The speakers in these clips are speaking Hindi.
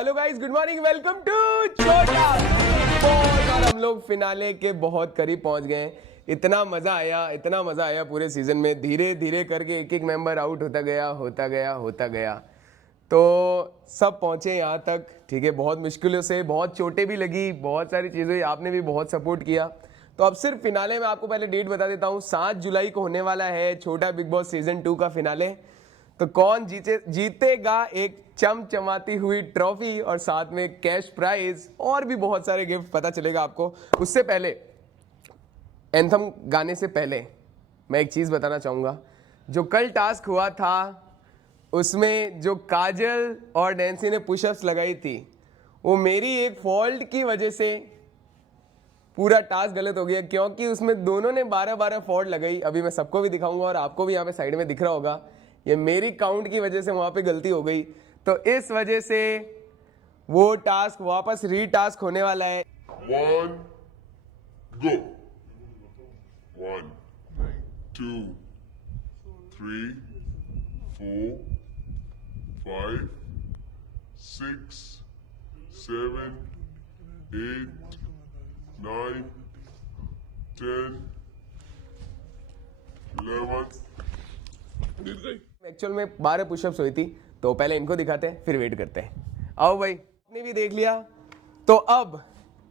Hello guys, good morning, welcome to छोटा और हम लोग फिनाले के बहुत करीब पहुंच गए हैं। इतना मजा आया पूरे सीजन में। धीरे धीरे करके एक एक मेंबर आउट होता गया। तो सब पहुंचे यहाँ तक। ठीक है, बहुत मुश्किलों से, बहुत चोटें भी लगी, बहुत सारी चीजें, आपने भी बहुत सपोर्ट किया। तो अब सिर्फ फिनाले में आपको पहले डेट बता देता हूँ। 7 जुलाई को होने वाला है छोटा बिग बॉस सीजन 2 का फिनाले। तो कौन जीतेगा एक चमचमाती हुई ट्रॉफी और साथ में कैश प्राइज और भी बहुत सारे गिफ्ट, पता चलेगा आपको। उससे पहले, एंथम गाने से पहले मैं एक चीज बताना चाहूंगा। जो कल टास्क हुआ था उसमें जो काजल और नैन्सी ने पुशअप्स लगाई थी, वो मेरी एक फॉल्ट की वजह से पूरा टास्क गलत हो गया, क्योंकि उसमें दोनों ने 12-12 फॉल्ट लगाई। अभी मैं सबको भी दिखाऊंगा और आपको भी यहाँ पे साइड में दिख रहा होगा। ये मेरी काउंट की वजह से वहां पे गलती हो गई, तो इस वजह से वो टास्क वापस रीटास्क होने वाला है। 1 go 1 2 3 4 5 6 7 8 9 10 11 एक्चुअल में 12 पुशअप्स हुई थी, तो पहले इनको दिखाते हैं फिर वेट करते हैं। आओ भाई, आपने भी देख लिया। तो अब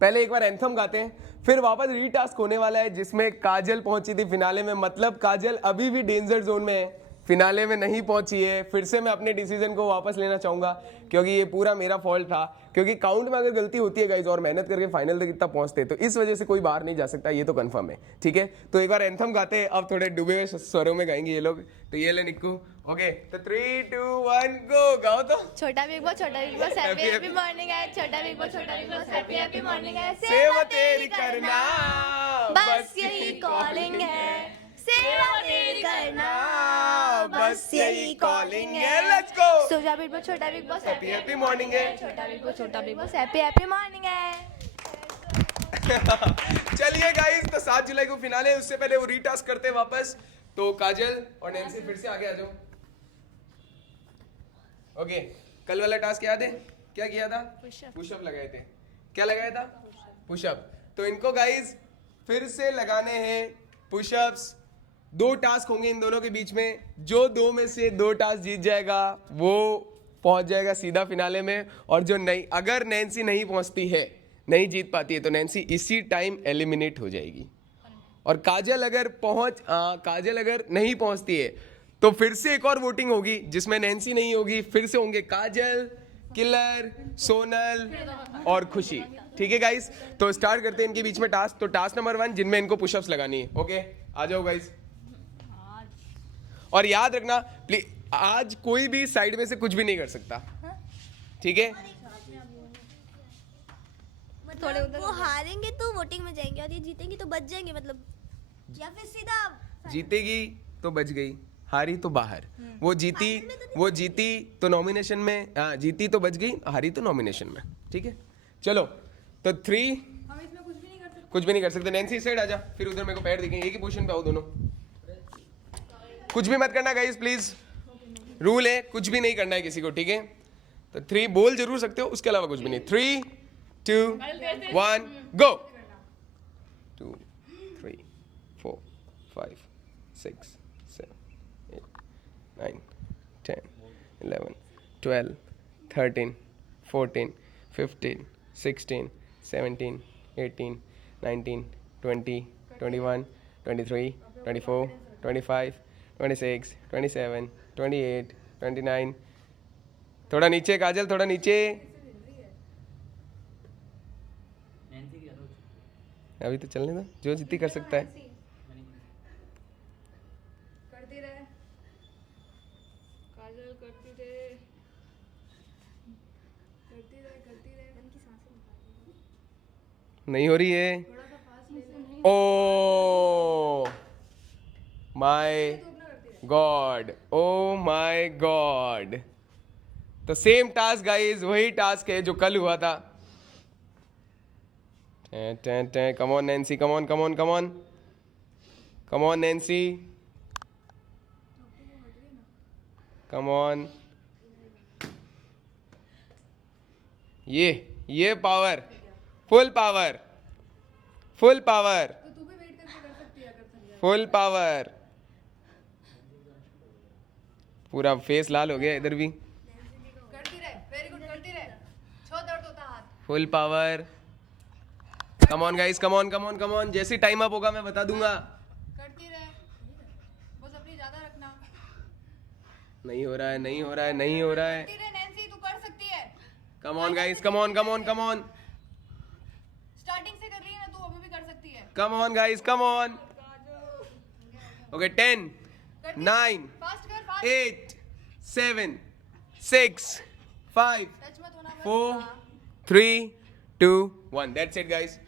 पहले एक बार एंथम गाते हैं, फिर वापस रीटास्क होने वाला है जिसमें काजल पहुंची थी फिनाले में। मतलब काजल अभी भी डेंजर जोन में है, फिनाले में नहीं पहुंची है। फिर से मैं अपने डिसीजन को वापस लेना चाहूंगा, क्योंकि ये पूरा मेरा फॉल्ट था। क्योंकि काउंट में अगर गलती होती है गाइज और मेहनत करके फाइनल तक इतना पहुंचते, तो इस वजह से कोई बाहर नहीं जा सकता, ये तो कंफर्म है। ठीक है, तो एक बार एंथम गाते हैं। अब थोड़े डूबे हुए स्वरों में गाएंगे ये लोग। तो ये ले निक्कू। ओके, तो 3 2 1 गो। गाओ तो। छोटा big boss happy happy morning है। छोटा big boss happy happy morning है। सेवा तेरी करना बस यही कॉलिंग है। सेवा तेरी करना बस यही कॉलिंग है। Let's go. छोटा big boss happy happy morning है। छोटा big boss happy happy morning है। चलिए गाइस, तो 7 जुलाई को फिनाले है। उससे पहले वो रीटास्क करते हैं वापस। तो काजल और नैन्सी फिर से आगे आ जाओ। ओके, कल वाला टास्क याद है? क्या किया था? पुशअप लगाए थे। क्या लगाया था? पुशअप। तो इनको गाइस फिर से लगाने हैं पुशअप्स। 2 टास्क होंगे इन दोनों के बीच में। जो 2 में से 2 टास्क जीत जाएगा वो पहुंच जाएगा सीधा फिनाले में। और जो नहीं, अगर नैन्सी नहीं पहुंचती है, नहीं जीत पाती है, तो नैन्सी इसी टाइम एलिमिनेट हो जाएगी। और काजल अगर नहीं पहुंचती है तो फिर से एक और वोटिंग होगी जिसमें नैन्सी नहीं होगी। फिर से होंगे काजल, किलर, सोनल और खुशी। ठीक है गाइस, तो स्टार्ट करते हैं इनके बीच में टास्क। तो टास्क नंबर 1, जिनमें इनको पुशअप्स लगानी है। ओके, आ जाओ गाइस। और याद रखना प्लीज, आज कोई भी साइड में से कुछ भी नहीं कर सकता। ठीक है, मतलब वो हारेंगे तो वोटिंग में जाएंगे और ये जीतेंगे तो बच जाएंगे, मतलब या फिर सीधा जीतेगी तो बच गई, हारी तो बाहर। वो जीती तो नॉमिनेशन में, जीती तो बच गई, हारी तो नॉमिनेशन में। ठीक है, चलो। तो 3, हम इसमें कुछ भी नहीं कर सकते। नैन्सी इस साइड आ जा, फिर उधर मेरे को पैर दिखेंगे। एक ही पोजीशन पे आओ दोनों। कुछ भी मत करना गाइस प्लीज, रूल है, कुछ भी नहीं करना है किसी को। ठीक है, तो 3 बोल जरूर सकते हो, उसके अलावा कुछ भी नहीं। 3 2 1 गो। 2 3 4 5 6 7 8 9 10 11 12 13 14 15 16 17 18 19 20 21 23 24 25 26 27 28 29। थोड़ा नीचे काजल, थोड़ा नीचे। अभी तो चलने दो, जो जितनी कर सकता है। करती रहे, काजल करती रहे, नहीं हो रही है। थोड़ा सा फास्ट ले ले। Oh my god, oh my god. तो सेम टास्क गाइस, वही टास्क है जो कल हुआ था। Come on Nancy, come on come on come on come on Nancy, come on. ये power, full power, full power, तो तू भी वेट करके कर सकती है अगर थक जाए। Full power. पूरा फेस लाल हो गया इधर भी। करती रहे, वेरी गुड, करती रहे। छो दर्द होता हाथ। Full power. Come on guys, come on, come on, come on. जैसे टाइम अप होगा मैं बता दूंगा। करती रहे, बस अपनी ज्यादा रखना। नहीं हो रहा है, नहीं हो रहा है, नहीं हो रहा है। करती रहे नैन्सी, तू कर सकती है। कम on guys, come on, come on, come on, starting से कर रही है ना तू, अभी भी कर सकती है। कम on guys, come on. Okay 10 9 fast कर, फास्ट। 8 7 6 5 टच मत होना बस। 4 3 2 1। That's it guys,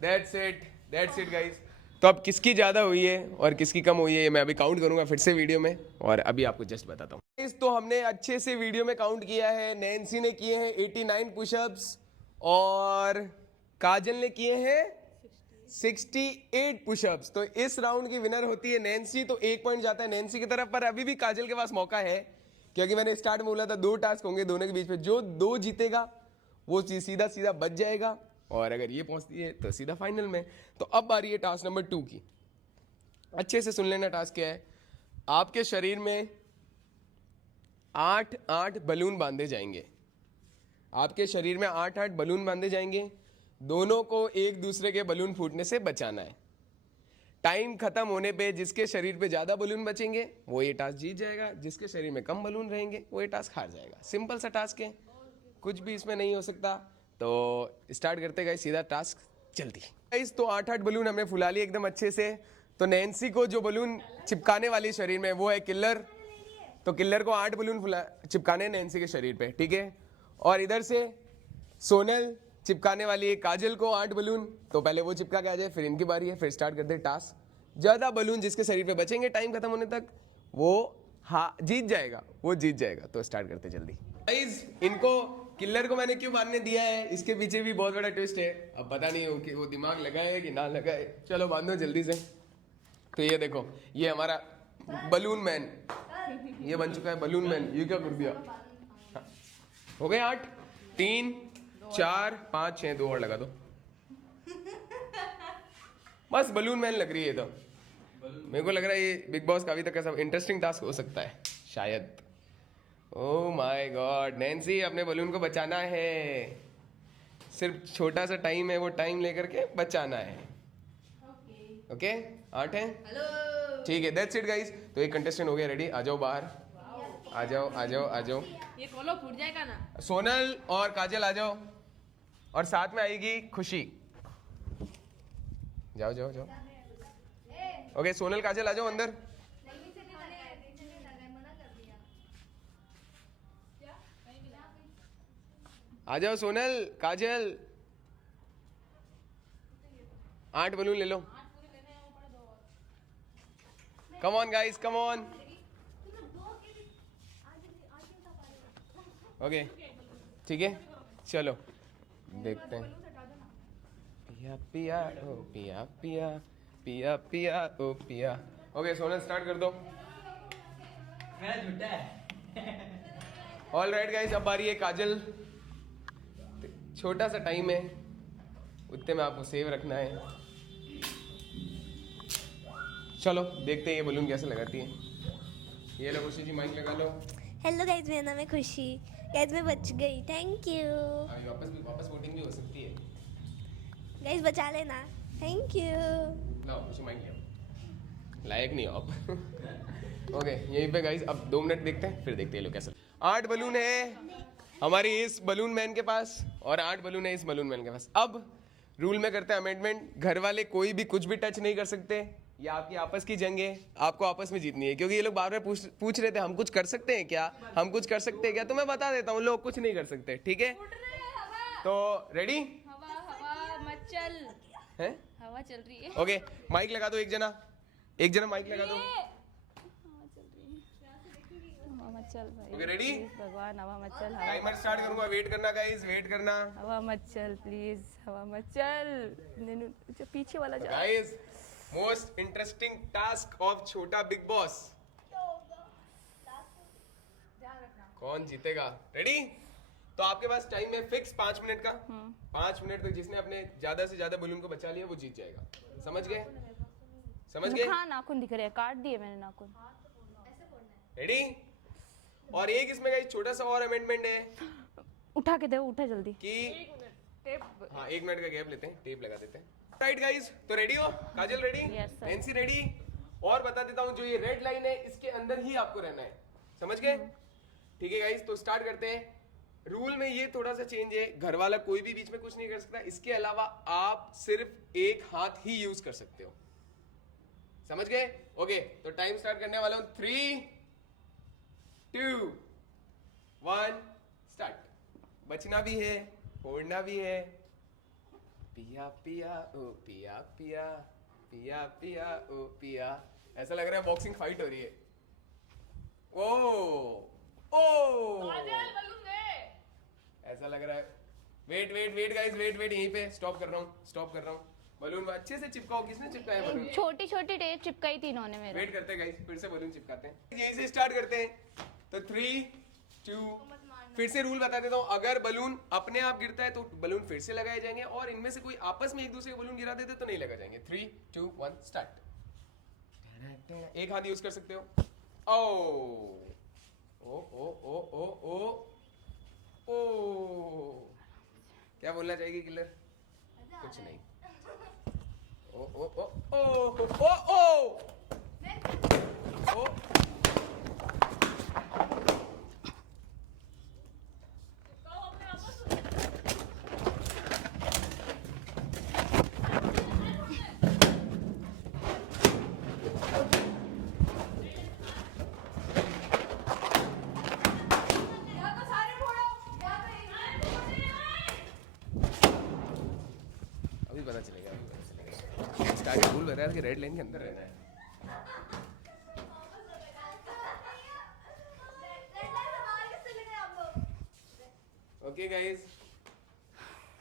that's it, that's it guys. तो अब किसकी ज़्यादा हुई है और किसकी कम हुई है ये मैं अभी काउंट करूंगा फिर से वीडियो में, और अभी आपको जस्ट बताता हूँ। तो हमने अच्छे से वीडियो में काउंट किया है। नैन्सी ने किए हैं 89 पुशअप्स और काजल ने किए हैं 68 पुशअप्स। तो इस राउंड की विनर होती है नैन्सी, तो 1 पॉइंट जाता है नैन्सी की तरफ। पर अभी भी काजल के पास मौका है, क्योंकि मैंने स्टार्ट में बोला था 2 टास्क होंगे दोनों के बीच में, जो 2 जीतेगा वो सीधा सीधा बच जाएगा, और अगर ये पहुंचती है तो सीधा फाइनल में। तो अब बारी है टास्क नंबर 2 की। अच्छे से सुन लेना टास्क क्या है। आपके शरीर में 8 बलून बांधे जाएंगे। आपके शरीर में 8 बलून बांधे जाएंगे। दोनों को एक दूसरे के बलून फूटने से बचाना है। टाइम खत्म होने पे जिसके शरीर पे ज्यादा बलून बचेंगे वो ये टास्क जीत जाएगा, जिसके शरीर में कम बलून रहेंगे वो ये टास्क हार जाएगा। सिंपल सा टास्क है, कुछ भी इसमें नहीं हो सकता। तो स्टार्ट करते गए सीधा टास्क जल्दी गाइस। तो 8 बलून हमने फुला लिए एकदम अच्छे से। तो नैन्सी को जो बलून चिपकाने वाली शरीर में वो है किलर, तो किलर को 8 बलून चिपकाने हैं नैन्सी के शरीर पे, ठीक है। और इधर से सोनल चिपकाने वाली है काजल को 8 बलून, तो पहले वो चिपका के आ जाए, फिर इनकी बारी है, फिर स्टार्ट करते हैं टास्क। ज्यादा बलून जिसके शरीर पे बचेंगे टाइम खत्म होने तक वो जीत जाएगा, वो जीत जाएगा। तो स्टार्ट करते जल्दी गाइस। इनको किलर को मैंने क्यों बांधने दिया है, इसके पीछे भी बहुत बड़ा ट्विस्ट है। अब पता नहीं हो कि वो दिमाग लगाए कि ना लगाए। चलो बांधो जल्दी से। तो ये देखो, ये हमारा बलून मैन, ये बन चुका है बलून मैन। ये क्या कर दिया? हाँ। हो गए 8 3 4 5 6 2 और लगा दो। बस बलून मैन लग रही है। तो मेरे को लग रहा है ये बिग बॉस का अभी तक का सब इंटरेस्टिंग टास्क हो सकता है शायद। ओह माय गॉड, नैन्सी अपने बलून को बचाना है। सिर्फ छोटा सा टाइम है, वो टाइम लेकर के बचाना है। ओके 8 है, ठीक है। That's it guys. तो एक कंटेस्टेंट हो गया रेडी। आ जाओ बाहर, आ जाओ आ जाओ आ जाओ। ये खोलो, फूट जाएगा ना। सोनल और काजल आ जाओ, और साथ में आएगी खुशी। जाओ जाओ जाओ। ओके सोनल काजल आ जाओ अंदर। आ जाओ सोनल काजल, 8 बलून ले लो। Come on guys, come on. Okay ठीक है, चलो देखते हैं। पिया पिया ओ पिया पिया, पिया पिया ओ पिया। ओके सोनल स्टार्ट कर दो। ऑल राइट गाइस, अब बारी है काजल। छोटा सा टाइम है, उतने में आपको सेव रखना है। चलो देखते हैं ये बलून कैसे लगाती है। ये लो खुशी जी, माइक लगा लो। हेलो गाइज, मेरा नाम है खुशी। गाइज मैं बच गई, थैंक यू। वापस वोटिंग भी हो सकती है। गाइज बचा लेना, थैंक यू। लो खुशी माइक लिया, लायक नहीं हो आप। ओके यहीं पे गाइस, अब 2 मिनट देखते हैं, फिर देखते हैं लोग कैसे। 8 बलून है हमारी इस बलून मैन के पास, और 8 बलून है इस बलून मैन के पास। अब रूल में करते हैं अमेंडमेंट। घर वाले कोई भी कुछ भी टच नहीं कर सकते। ये आपकी आपस की जंग है, आपको आपस में जीतनी है। क्योंकि ये लोग बार बार पूछ रहे थे हम कुछ कर सकते हैं क्या, हम कुछ कर सकते हैं क्या। तो मैं बता देता हूँ, लोग कुछ नहीं कर सकते, ठीक है। तो रेडी? हवा मत चल, है हवा चल रही है। ओके माइक लगा दो, एक जना माइक लगा दो। हवा मत चल भाई, ओके रेडी? भगवान हवा मत चल, टाइमर स्टार्ट करूंगा, वेट करना गाइस, वेट करना। हवा मत चल प्लीज, हवा मत चल। जो पीछे वाला जा। Guys most interesting task of छोटा बिग बॉस, कौन जीतेगा? रेडी तो आपके पास टाइम है फिक्स 5 मिनट का। 5 मिनट तक जिसने अपने ज्यादा से ज्यादा बलून को बचा लिया वो जीत जाएगा। समझ गए? समझ गए? हाँ नाखून दिख रहे हैं, काट दिए मैंने नाखून। रेडी? और एक इसमें का छोटा सा और अमेंडमेंट है उठा के दे, उठा जल्दी। कि हाँ 1 मिनट का गैप लेते हैं, टेप लगा देते हैं। राइट गाइस, तो रेडी हो? Kajal ready? Yes, sir. Nancy ready? और बता देता हूँ जो ये रेड लाइन है इसके अंदर ही आपको रहना है। समझ गए? ठीक है गाइस, तो स्टार्ट करते हैं। रूल में ये थोड़ा सा चेंज है, घर वाला कोई भी बीच में कुछ नहीं कर सकता। इसके अलावा आप सिर्फ एक हाथ ही यूज कर सकते हो। समझ गए? ओके, तो टाइम स्टार्ट करने वाला हूं। 3 2 1 स्टार्ट। बचना भी है, फोड़ना भी है। पिया पिया ओ पिया पिया, पिया पिया ओ पिया। ऐसा लग रहा है बॉक्सिंग फाइट हो रही है। ओ ऐसा लग रहा है। Wait wait wait guys, wait wait, यहीं पे स्टॉप कर रहा हूँ, स्टॉप कर रहा हूँ। बलून अच्छे से चिपकाओ। किसने चिपकाया बलून? छोटी छोटी टेप चिपकाई थी इन्होंने मेरे। वेट करते हैं गाइस, फिर से बलून चिपकाते हैं। यहीं से स्टार्ट करते हैं। तो 3 2, फिर से रूल बता देता हूँ। अगर बलून अपने आप गिरता है तो बलून फिर से लगाए जाएंगे, और इनमें से कोई आपस में एक दूसरे को बलून गिरा देते तो नहीं लगाए जाएंगे। 3 2 1 स्टार्ट। एक हाथ यूज कर सकते हो। ओ ओ ओ ओ ओ ओ क्या बोलना चाहिए किलर? कुछ नहीं। ओ ओ ओ ओ ओ ओ ओ अभी पता चलेगा, अभी पता चलेगा। स्टार्टिंग रूल बता रहा है कि रेड लाइन के अंदर रहना है। ओके गाइस,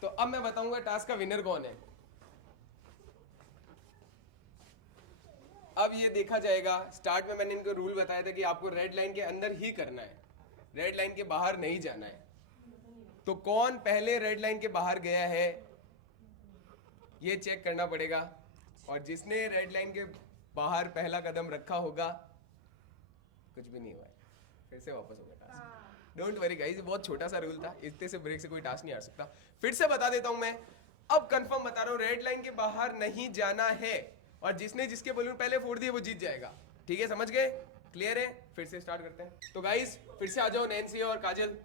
तो अब मैं बताऊंगा टास्क का विनर कौन है। अब ये देखा जाएगा। स्टार्ट में मैंने इनको रूल बताया था कि आपको रेड लाइन के अंदर ही करना है, रेड लाइन के बाहर नहीं जाना है। तो कौन पहले रेड लाइन के बाहर गया है ये चेक करना पड़ेगा, और जिसने रेड लाइन के बाहर पहला कदम रखा होगा, कुछ भी नहीं हुआ है, फिर से वापस होगा टास्क। डोंट वरी गाइस, बहुत छोटा सा रूल था, इतने से ब्रेक से कोई टास्क नहीं आ सकता। फिर से बता देता हूं मैं, अब कंफर्म बता रहा हूं, रेड लाइन के बाहर नहीं जाना है, और जिसने जिसके बलून पहले फोड़ दिए वो जीत जाएगा। ठीक है, समझ गए? क्लियर है? फिर से स्टार्ट करते हैं। तो गाइस फिर से आ जाओ, नैंसी और काजल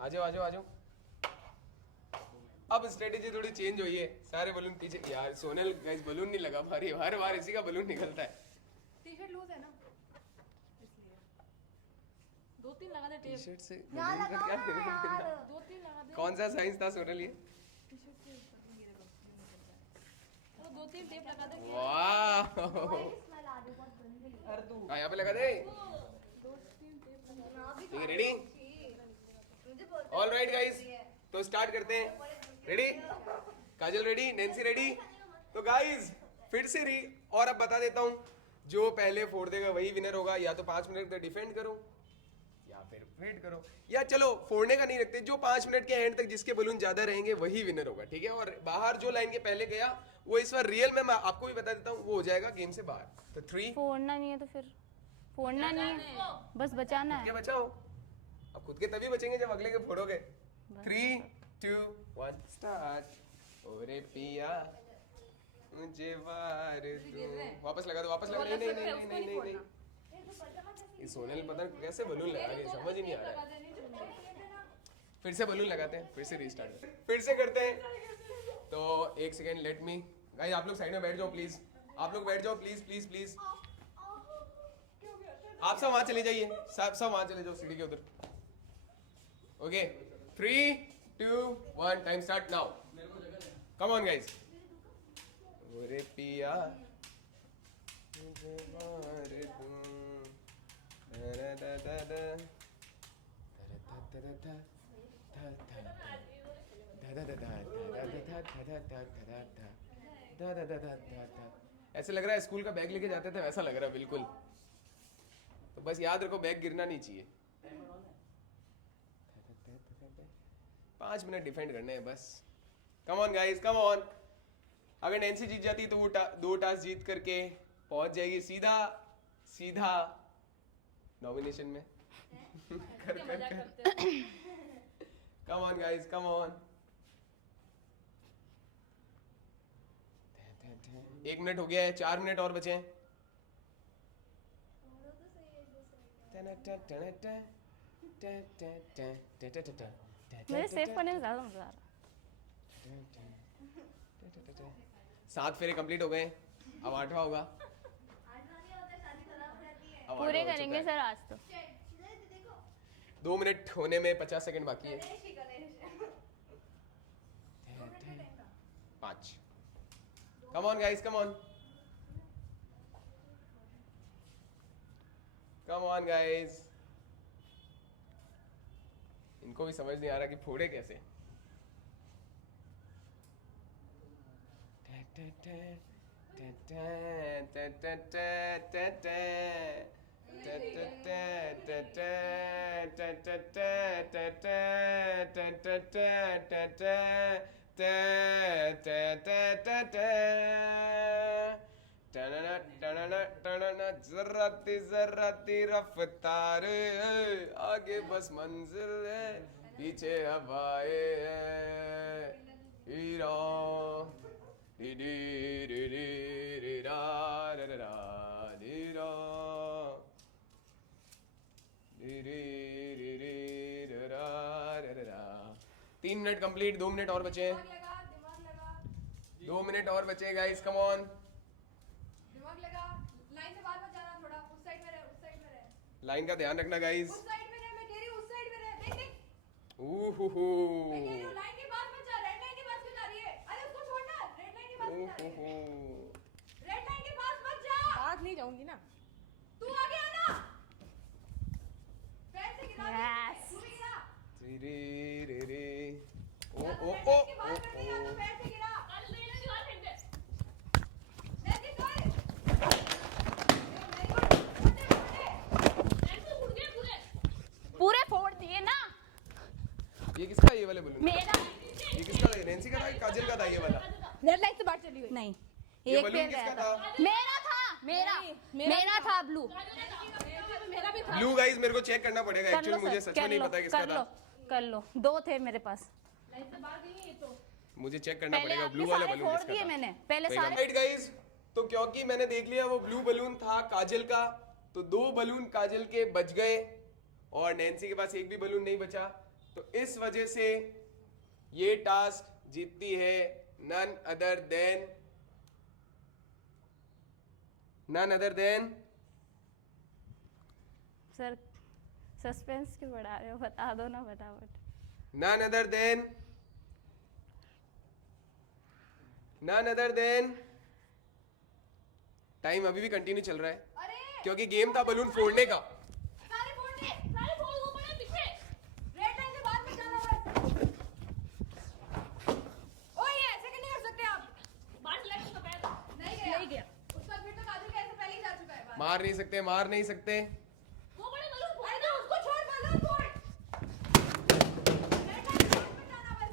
आ जाओ आ जाओ आ जाओ। अब स्ट्रेटेजी थोड़ी चेंज हुई है, सारे बलून पीछे। यार सोनल गाइस बलून नहीं लगा पा रही, हर बार इसी का बलून निकलता है। टी-शर्ट लूज है ना, इसलिए 2-3 लगा दे टेप। टी-शर्ट से बलून का क्या निकलता? 2-3 लगा दे कौन सा साइंस था सोनल ये? टी-शर्ट के ऊपर नहीं गिरेगा, नहीं निकलता है। चलो 2-3 टेप लगा दे। वाह, हाँ यहाँ पे लगा दे। ठीक है, रेडी? ऑल राइट गाइस, तो स्टार्ट करते हैं। रेडी? काजल रेडी? Nancy ready? तो गाइस फिर से और अब बता देता हूँ, जो पहले फोड़ देगा वही विनर होगा। या तो 5 मिनट तक डिफेंड करो, या फिर वेट करो, या चलो फोड़ने का नहीं रखते, जो 5 मिनट के एंड तक जिसके बलून ज्यादा रहेंगे वही विनर होगा। ठीक है, और बाहर जो लाइन के पहले गया वो इस बार रियल में मैं आपको भी बता देता हूँ, वो हो जाएगा गेम से बाहर। तो 3 फोड़ना नहीं है तो फिर फोड़ना नहीं है, बस बचाना के है। बचाओ। अब खुद के तभी बचेंगे जब अगले के फोड़ोगे। 3 2 1 स्टार्ट। ओरे पिया मुझे वार दो। वापस लगा दो, वापस लगा। नहीं नहीं नहीं नहीं नहीं नहीं, ये सोनल पता नहीं कैसे बलून लगा रही है, समझ ही नहीं आ रहा है। फिर से बलून लगाते हैं, फिर से रिस्टार्ट, फिर से करते हैं। तो 1 सेकेंड, लेट मी। गाइस आप लोग साइड में बैठ जाओ प्लीज, आप लोग बैठ जाओ प्लीज प्लीज प्लीज। आप सब वहां चले जाइए, सब वहां चले जाओ सीढ़ी के उधर। Okay 3 2 1 time start now. Come on guys. ओरे पिया मुझे मार दूं, दा दा दा दा दा दा दा ऐसे लग रहा है स्कूल का बैग लेके जाते थे, वैसा लग रहा है बिल्कुल। तो बस याद रखो बैग गिरना नहीं चाहिए। 5 मिनट डिफेंड करने हैं बस। कम ऑन गाइस, कम ऑन। अगर नैन्सी जीत जाती तो वो 2 टास्क जीत करके पहुंच जाएगी सीधा सीधा नॉमिनेशन में। कम on guys, come on. 1 minute हो गया है, 4 मिनट और बचे हैं। मेरे सेव करने में ज्यादा मजा आ रहा 7 फेरे कंप्लीट हो गए, अब 8वां होगा। अब पूरे 8वां हो करेंगे चुका है। सर आज तो। 2 मिनट होने में 50 सेकंड बाकी है। 5। कम on guys, come on, come on guys. इनको भी समझ नहीं आ रहा कि फोड़े कैसे। जर्राती जर्राती रफ्तार, आगे बस मंजिल है, पीछे हवाएं है। हीरा डी डी डी डी डी रा रा रा रा डी रा डी डी डी डी रा रा रा रा। 3 मिनट कंप्लीट, 2 मिनट और बचे हैं। दिमाग लगा 2 मिनट और बचे हैं गाइस, कम ऑन। दिमाग लगा। लाइन से बाहर मत जाना, थोड़ा उस साइड में रह, उस साइड में रह, लाइन का ध्यान रखना गाइस। उस साइड में रह, मैं कह रही हूँ उस साइड में रह। देख देख, ओहो मैं कह रही हूँ लाइन के पास मत जा, रेड लाइन के पास क्यों जा रही है? अरे उसको छोड़ना, रेड लाइन के पास मत जा, ओहो रेड लाइन के पास मत जा। पास नहीं जाऊंगी ना। तू आगे आना, पैर से गिरा दे, Yes. तू भी गिरा। रे रे रे ओ या तो ओ रेड ओ लाइन के पास बैठ जा, या तो पैर से गिरा। जल्दी कर। पूरे फोड़ दिए ना। ये किसका है, ये वाले बलून? मेरा ये किसका था? नैन्सी का था कि काजल का था ये वाला? रेड लाइट से बाहर चली हुई। नहीं, ये एक बलून पेड़ किसका गया था? था। मेरा था, मेरा मेरा था ब्लू। मेरा भी था। ब्लू गाइस मेरे को चेक करना पड़ेगा, कर एक्चुअली लो मुझे सर, सच में कर नहीं लो, पता किसका कर लो, था। कर लो। 2 थे मेरे पास। लाइट से बाहर गई है ये तो। मुझे चेक करना पहले पड़ेगा आपके ब्लू वाला सारे बलून फोड़ किसका दिए था। मैंने, पहले सारे। राइट गाइस, तो क्योंकि मैंने देख लिया वो ब्लू बलून था काजल का, तो 2 बलून काजल के बच गए और नैन्सी के पास एक भी बलून नहीं बचा। तो इस वजह से ये टास्क जीतती है none other than sir suspense क्यों बढ़ा रहे हो, बता दो ना फटाफट। none other than टाइम अभी भी कंटिन्यू चल रहा है अरे क्योंकि गेम था बलून फोड़ने का। सारे फोड़ दे, सारे फोड़ वो पड़े पीछे। रेड लाइन से बाहर मत जाना बस। ओए ये ऐसे नहीं कर सकते आप। बाहर लाइन का पैर नहीं गया, नहीं गया। उसका फिर तो काजल कैसे पहले ही जा चुका है बाहर। मार नहीं सकते, मार नहीं सकते। वो बड़े बलून फोड़ दे, उसको छोड़, बलून फोड़। रेड लाइन से बाहर मत जाना बस।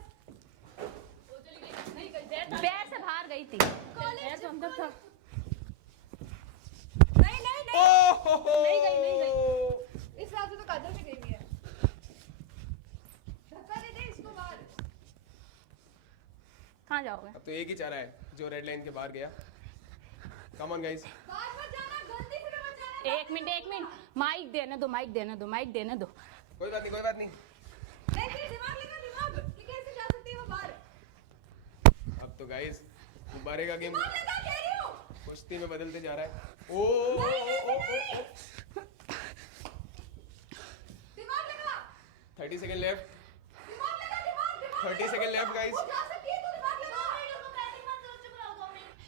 वो चली गई, नहीं गई, पैर से बाहर गई थी। कॉलेज तो अंदर था। नहीं नहीं नहीं, नहीं गई, नहीं गई। इस रात से तो काजल भी गई हुई है। धक्का दे दे इसको बाहर। कहाँ जाओगे? अब तो एक ही चारा है जो रेड लाइन के बाहर गया। कम ऑन गाइस, बाहर मत जाना, गलती से भी मत जाना। 1 मिनट, 1 मिनट। माइक देने दो, माइक देने दो, माइक देने दो। कोई बात नहीं, कोई बात नहीं। देखिए दिमाग लगा, दिमाग कि कैसे जा सकती है वो बाहर। अब तो गाइस गुब्बारे का गेम दिमाग लगा कह रही हूँ। कुश्ती में बदलते जा रहा है। ओ दिमाग लगा, 30 सेकंड लेफ्ट, दिमाग लगा, दिमाग 30 सेकंड लेफ्ट गाइस, वो जा सकती है तो दिमाग लगा।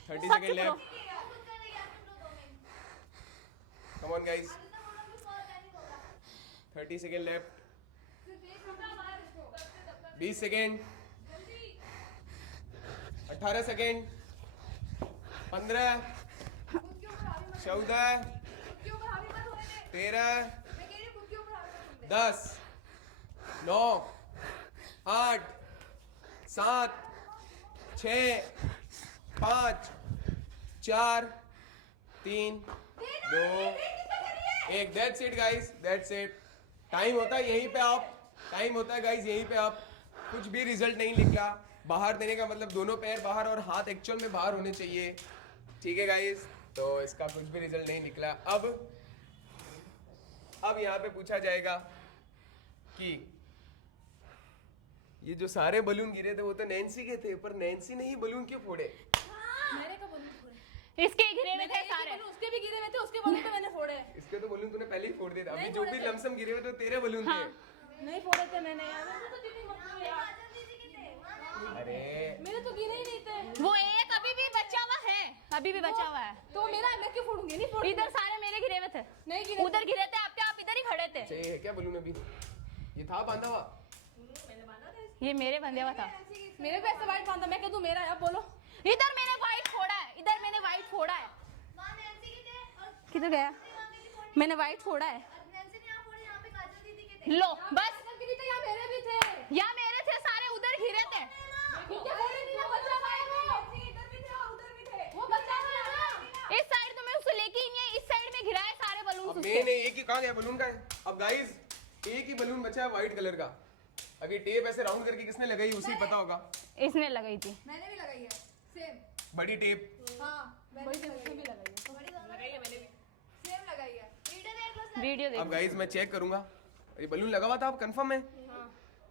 30 second left. Come on guys, 30 second left, 20 second, 18 second, 15, 14, 13, 10, 9, 8, 7 6 5 4 3 2 1। That's it guys, that's it. Time होता है यहीं पे आप, टाइम होता है गाइस यहीं पे आप। कुछ भी रिजल्ट नहीं निकला। बाहर देने का मतलब दोनों पैर बाहर और हाथ एक्चुअल में बाहर होने चाहिए। ठीक है गाइस, तो इसका कुछ भी रिजल्ट नहीं निकला। अब यहाँ पे पूछा जाएगा कि ये जो सारे बलून गिरे थे वो तो नैन्सी के थे, पर नैन्सी ने ही बलून क्यों फोड़े? मेरे का बलून फोड़े, इसके गिरे हुए थे सारे। उसके भी गिरे हुए थे, उसके बलून तो मैंने फोड़े। इसके तो बलून तूने पहले ही फोड़ दिए थे। अभी जो भी लमसम गिरे हुए थे तेरे बलून थे। नहीं फोड़े थे मैंने यार, मैंने तो चीटिंग मत करो यार। अरे मेरे तो गिरे ही नहीं थे। वो एक अभी भी बचा हुआ है, अभी भी बचा हुआ है। तो मेरा मैं क्यों फोड़ूंगी? नहीं फोड़ूंगी। इधर सारे मेरे गिरे हुए थे, नहीं गिरे। उधर गिरे थे आपके, आप इधर ही खड़े थे। चाहिए है क्या बलून? अभी ये था बांधा हुआ? ये मेरे बंधे हुआ था। मेरे पे ऐसे वाइट बांधा, मैं कह दूं मेरा है, आप बोलो। इधर मैंने व्हाइट फोड़ा है, इधर मैंने व्हाइट फोड़ा है। किधर गया? मैंने व्हाइट फोड़ा है। लो बस, यहाँ मेरे भी थे। यहाँ मेरे थे सारे, उधर गिरे थे। इनके फोड़े नहीं ना, बचा हुआ है वो। इधर भी थे और उधर भी थे। वो बचा हुआ है ना। इस साइड तो मैं उसे लेके ही नहीं है, इस साइड में गिरा है सारे बलून अब उसके। मैंने एक ही कहाँ गया बलून का है? अब गाइस एक ही बलून बचा है व्हाइट कलर का। अभी टेप ऐसे राउंड करके किसने लगाई उसी पता होगा। इसने लगाई थी। मैंने भी लगाई है सेम। बड़ी टेप। हाँ मैंने भी लगाई है, सेम लगाई है। वीडियो अब देखो। गाइस मैं चेक करूंगा। ये बलून लगा हुआ था, आप कंफर्म है?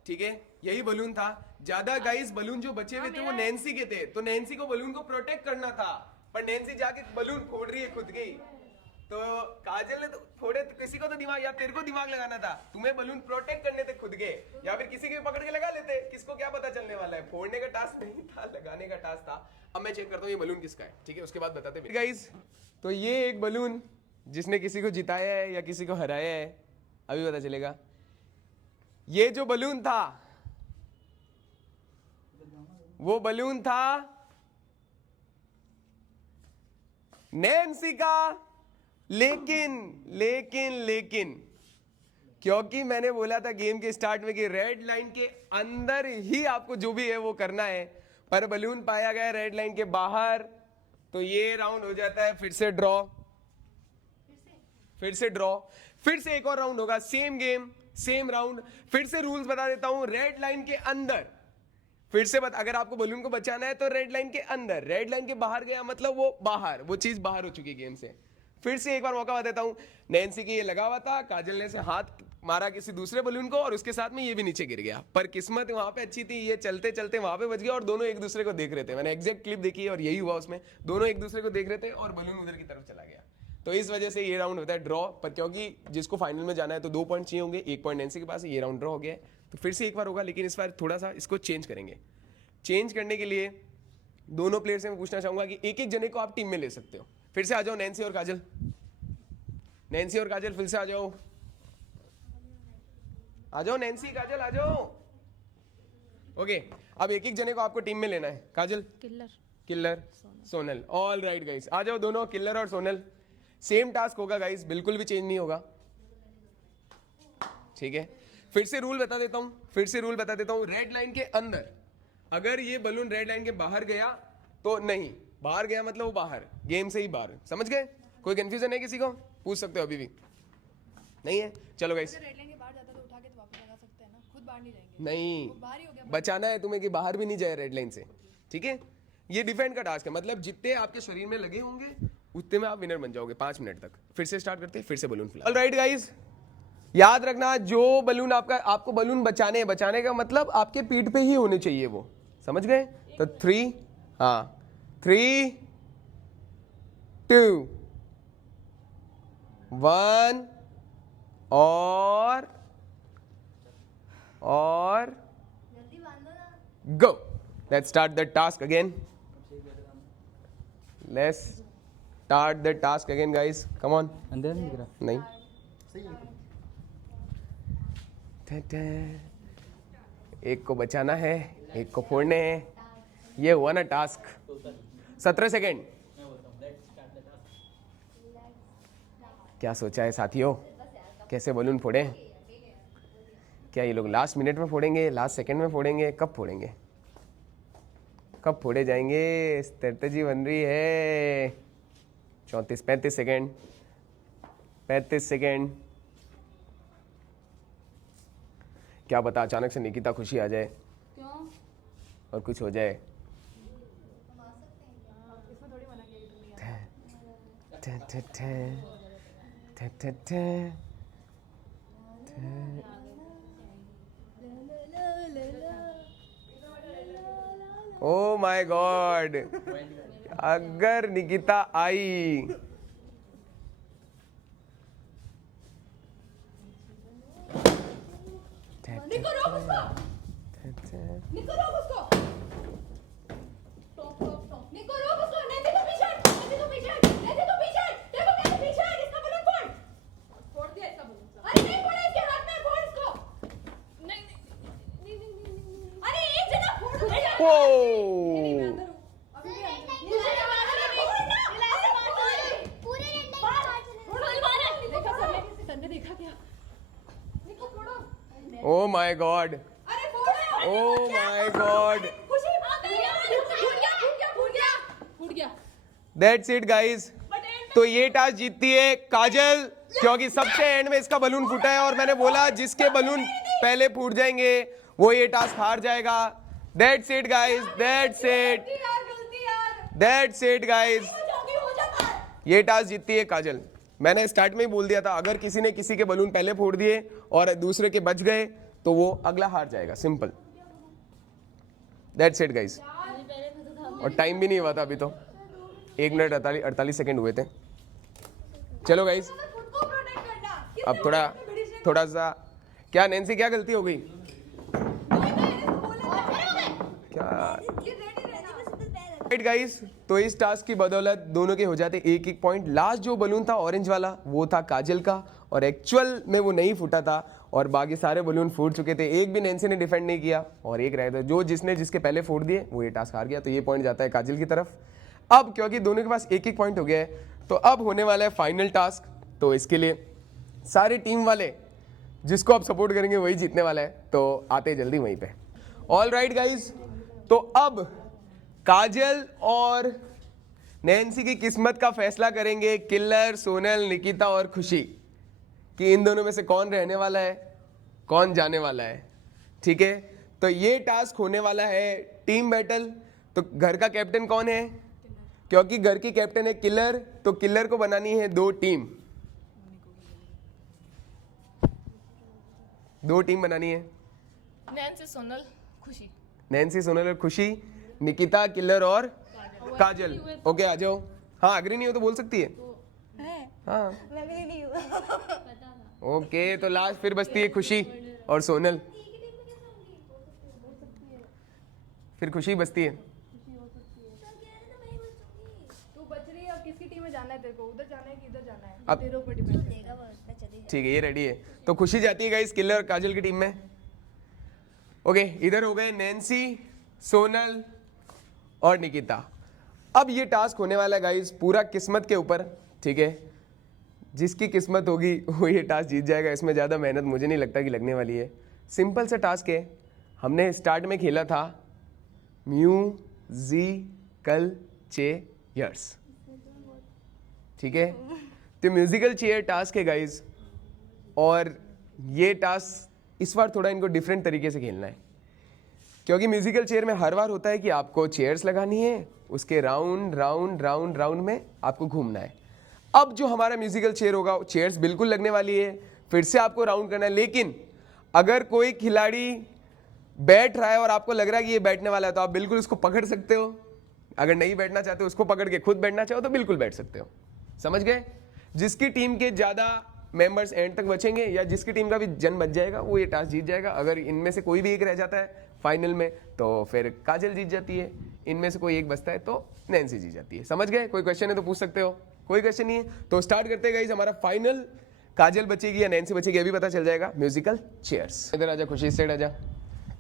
ठीक है, यही बलून था। ज्यादा गाइस बलून जो बचे हुए थे वो नैन्सी के थे, तो नैन्सी को बलून को प्रोटेक्ट करना था, पर नैन्सी जाके बलून फोड़ रही है खुद की। तो काजल ने तो फोड़े, तो किसी को तो दिमाग, या तेरे को दिमाग लगाना था। तुम्हें बलून प्रोटेक्ट करने थे खुद के, या फिर किसी के पकड़ के लगा लेते। किसको क्या पता चलने वाला है? फोड़ने का टास्क नहीं था, लगाने का टास्क था। अब मैं चेक करता हूँ ये बलून किसका है, ठीक है? उसके बाद बताते हैं गाइस। तो ये एक बलून जिसने किसी को जिताया है या किसी को हराया है, अभी पता चलेगा। ये जो बलून था वो बलून था नैन्सी का, लेकिन क्योंकि मैंने बोला था गेम के स्टार्ट में कि रेड लाइन के अंदर ही आपको जो भी है वो करना है, पर बलून पाया गया रेड लाइन के बाहर, तो ये राउंड हो जाता है फिर से ड्रॉ। फिर से एक और राउंड होगा, सेम गेम सेम राउंड। फिर से रूल्स बता देता हूं, रेड लाइन के अंदर फिर से अगर आपको बलून को बचाना है तो रेड लाइन के अंदर, रेड लाइन के बाहर गया मतलब वो बाहर, वो चीज बाहर हो चुकी है गेम से। फिर से एक बार मौका देता हूं। नैन्सी की ये लगा हुआ था, काजल ने से हाथ मारा किसी दूसरे बलून को और उसके साथ में ये भी नीचे गिर गया, पर किस्मत वहां पे अच्छी थी, ये चलते चलते वहां पे बच गया और दोनों एक दूसरे को देख रहे थे। मैंने एग्जैक्ट क्लिप देखी है और यही हुआ उसमें, दोनों एक दूसरे को देख रहे थे और बलून उधर की तरफ चला गया। तो इस वजह से ये राउंड होता है ड्रॉ, पर क्योंकि जिसको फाइनल में जाना है तो 2 पॉइंट चाहिए होंगे, 1 पॉइंट नैन्सी के पास, ये राउंड ड्रॉ हो गया है। तो फिर से एक बार होगा, लेकिन इस बार थोड़ा सा इसको चेंज करेंगे। चेंज करने के लिए दोनों प्लेयर से मैं पूछना चाहूंगा कि एक एक जने को आप टीम में ले सकते हो। फिर से आ जाओ नैन्सी और काजल, नैन्सी और काजल फिर से आ जाओ, आ जाओ नैन्सी काजल आ जाओ। ओके, अब एक एक जने को आपको टीम में लेना है। Kajal killer Sonal, all right guys, आ जाओ दोनों, किल्लर और सोनल। सेम टास्क होगा गाइस, बिल्कुल भी चेंज नहीं होगा, ठीक है? फिर से रूल बता देता हूं, रेड लाइन के अंदर अगर ये बलून रेड लाइन के बाहर गया तो नहीं, बाहर गया मतलब वो बाहर, गेम से ही बाहर। समझ गए? कोई कंफ्यूजन है किसी को? पूछ सकते हो, अभी भी नहीं है? चलो गाइस, रेड लाइन के बाहर जाता तो उठा के तो वापस लगा सकते हैं ना, खुद बाहर नहीं जाएंगे। नहीं, बाहर ही हो गया। बचाना है तुम्हें कि बाहर भी नहीं जाए रेड लाइन से, ठीक है? ये डिफेंड का टास्क है, मतलब जितने आपके शरीर में लगे होंगे उतने में आप विनर बन जाओगे 5 मिनट तक। फिर से स्टार्ट करते हैं, फिर से बलून फिलहाल। ऑलराइट गाइस, याद रखना जो बलून आपको बलून बचाने का मतलब आपके पीठ पे ही होने चाहिए वो, समझ गए? तो 3 2 1 और go. Let's start the task again. Let's start the task again, guys. Come on. अंदर नहीं गिरा। नहीं, एक को बचाना है, एक को फोड़ने हैं। ये हुआ ना टास्क। 17 सेकेंड। क्या सोचा है साथियों, कैसे बलून फोड़े? क्या ये लोग लास्ट मिनट में फोड़ेंगे, लास्ट सेकंड में फोड़ेंगे, कब फोड़ेंगे? कब फोड़े जाएंगे? स्ट्रेटजी बन रही है। 35 सेकेंड, 35 सेकेंड। क्या पता अचानक से निकिता खुशी आ जाए। क्यों? और कुछ हो जाए। ओ माय गॉड, अगर निकिता आई निको रोक उसको, निको रोक उसको, टॉप टॉप टॉप, निको रोक उसको, नैन्सी को पीछे, नैन्सी को पीछे, नैन्सी को पीछे, देखो कैसे पीछे है, इसका बलून फोड़, फोड़ दिया इसका बलून। अरे नहीं फोड़ा इसके हाथ में, फोड़ इसको। नहीं नहीं नहीं नहीं, अरे एक जना फोड़ दो। ओ अभी भी अंदर पूरे रंडे के साथ चले संजय देखा क्या? निको फोड़ो। ओ माय गॉड, अरे फोड़ो। ओ माय गॉड, खुशी फूट गया। That's it guys. तो ये टास्क जीतती है काजल, क्योंकि सबसे एंड में इसका बलून फूटा है और मैंने बोला जिसके बलून पहले फूट जाएंगे वो ये टास्क हार जाएगा। That's it guys, that's it, that's it guys. ये टास्क जीतती है काजल। मैंने स्टार्ट में ही बोल दिया था, अगर किसी ने किसी के बलून पहले फोड़ दिए और दूसरे के बच गए तो वो अगला हार जाएगा। Simple, that's it guys. और टाइम भी नहीं हुआ था अभी, तो 1 मिनट 48 सेकेंड हुए थे। चलो गाइस, अब थोड़ा सा क्या नैन्सी, क्या गलती हो गई? क्या राइट गाइस, तो इस टास्क की बदौलत दोनों के हो जाते 1-1 पॉइंट। लास्ट जो बलून था ऑरेंज वाला वो था काजल का, और एक्चुअल में वो नहीं फूटा था और बाकी सारे बलून फूट चुके थे। एक भी नैन्सी ने डिफेंड नहीं किया और एक रह गया, जिसने जिसके पहले फोड़ दिए वो ये टास्क हार गया। तो ये पॉइंट जाता है काजल की तरफ। अब क्योंकि दोनों के पास 1-1 पॉइंट हो गया है, तो अब होने वाला है फाइनल टास्क। तो इसके लिए सारी टीम वाले जिसको आप सपोर्ट करेंगे वही जीतने वाला है, तो आते जल्दी वहीं पे। ऑल राइट गाइज, तो अब काजल और नैन्सी की किस्मत का फैसला करेंगे किल्लर, सोनल, निकिता और खुशी, कि इन दोनों में से कौन रहने वाला है, कौन जाने वाला है। ठीक है, तो ये टास्क होने वाला है टीम बैटल। तो घर का कैप्टन कौन है? क्योंकि घर की कैप्टन है किल्लर, तो किल्लर को बनानी है 2 टीम, 2 टीम बनानी है। नैन्सी, सोनल, खुशी। नैन्सी, सोनल और खुशी, निकिता, किल्लर और काजल। ओके, आ जाओ। हाँ, अग्री नहीं हो तो बोल सकती है। हाँ, ओके, तो लास्ट फिर बचती है खुशी और सोनल, फिर खुशी बचती है। तू बच रही है, अब किसकी टीम में जाना है तेरे को? उधर जाना है कि इधर जाना है? अब तेरे ऊपर डिपेंड है। ठीक है, ये रेडी है। तो खुशी जाती है गाइस किल्लर और काजल की टीम में। ओके, इधर हो गए नैन्सी, सोनल और निकिता। अब ये टास्क होने वाला है गाइस पूरा किस्मत के ऊपर। ठीक है, जिसकी किस्मत होगी वो ये टास्क जीत जाएगा। इसमें ज़्यादा मेहनत मुझे नहीं लगता कि लगने वाली है। सिंपल सा टास्क है। हमने स्टार्ट में खेला था म्यूजिकल चेयर्स। ठीक है, तो म्यूजिकल चेयर टास्क है गाइस, और ये टास्क इस बार थोड़ा इनको डिफरेंट तरीके से खेलना है, क्योंकि म्यूजिकल चेयर में हर बार होता है कि आपको चेयर्स लगानी है, उसके राउंड राउंड राउंड राउंड में आपको घूमना है। अब जो हमारा म्यूजिकल चेयर होगा, चेयर्स बिल्कुल लगने वाली है, फिर से आपको राउंड करना है। लेकिन अगर कोई खिलाड़ी बैठ रहा है और आपको लग रहा है कि ये बैठने वाला है, तो आप बिल्कुल उसको पकड़ सकते हो। अगर नहीं बैठना चाहते उसको पकड़ के खुद बैठना चाहो तो बिल्कुल बैठ सकते हो। समझ गए? जिसकी टीम के ज़्यादा मेंबर्स एंड तक बचेंगे या जिसकी टीम का भी जन बच जाएगा वो ये टास्क जीत जाएगा। अगर इनमें से कोई भी एक रह जाता है फाइनल में तो फिर काजल जीत जाती है, इनमें से कोई एक बचता है तो नैन्सी जीत जाती है। समझ गए? कोई क्वेश्चन है तो पूछ सकते हो। कोई क्वेश्चन नहीं है तो स्टार्ट करते हैं गाइस। हमारा फाइनल काजल बचेगी या नैन्सी बचेगी अभी पता चल जाएगा। Musical chairs. इधर आजा खुशी, इस साइड आजा।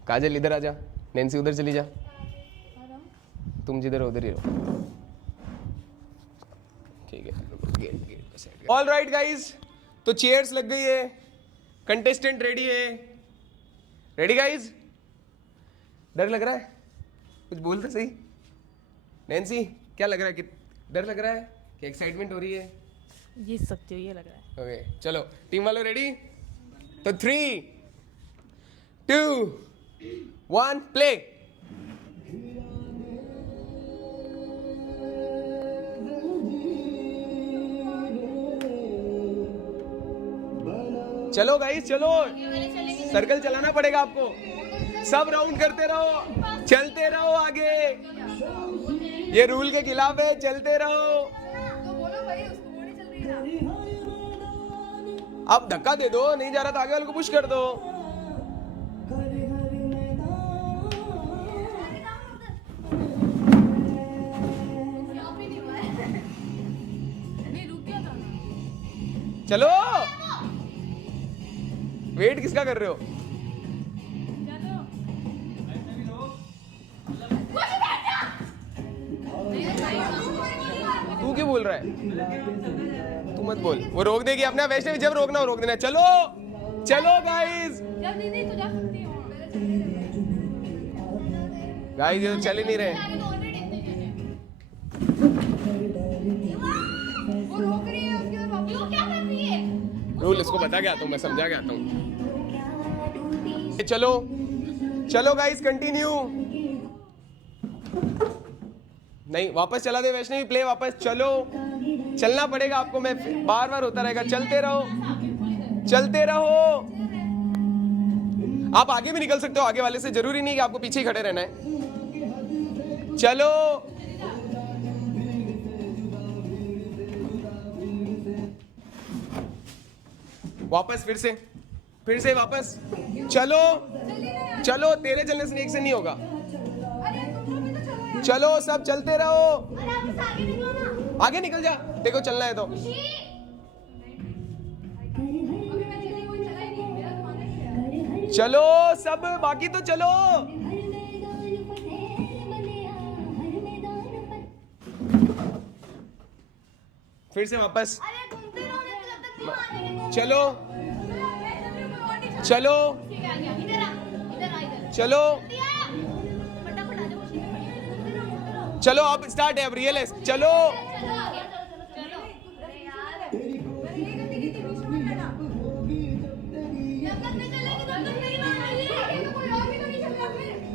काजल इधर आजा, नैन्सी उधर चली जा। तुम जिधर हो उधर ही रहो। ठीक है, ऑल राइट गाइज, तो चेयर्स लग गई है, कंटेस्टेंट रेडी है। Ready guys? डर लग रहा है? कुछ बोलते सही। नैन्सी क्या लग रहा है कि डर लग रहा है कि एक्साइटमेंट हो रही है? जीत सकती हो ये लग रहा है। ओके चलो टीम वालों रेडी? तो 3 2 1 प्ले। चलो गाइस चलो, सर्कल चलाना पड़ेगा आपको, सब राउंड करते रहो, चलते रहो आगे, ये रूल के खिलाफ है, चलते रहो। तो बोलो भाई उसको, वो नहीं चल रही है ना। आप धक्का दे दो, नहीं जा रहा तो आगे वाले को पुश कर दो। नहीं रुक गया था ना। चलो वेट किसका कर रहे हो? तू क्यों बोल रहा है? तू मत बोल, वो रोक देगी अपना। वैसे भी जब रोकना हो रोक देना। चलो चलो गाइस, चल दीदी तू जा सकती हो। गाइस ये तो चल ही नहीं रहे। वो रोक रही है, उसके बाद वापस क्या कर रही है? रूल इसको बता के आता हूँ, मैं समझा के आता हूँ। चलो चलो गाइस कंटिन्यू। नहीं वापस चला दे वैष्णवी, प्ले वापस। चलो चलना पड़ेगा आपको, मैं बार बार होता रहेगा। चलते रहो चलते रहो। आप आगे भी निकल सकते हो, आगे वाले से, जरूरी नहीं कि आपको पीछे ही खड़े रहना है। चलो वापस, फिर से वापस। चलो चलो, तेरे चलने से एक से नहीं होगा। चलो सब चलते रहो, आगे निकल जा। देखो चलना है तो। अभी मैं चली, कोई चला ही नहीं, मेरा तो मानना ही है। चलो सब, बाकी तो चलो। फिर से वापस। चलो चलो चलो चलो, अब स्टार्ट है, अब रियल है। चलो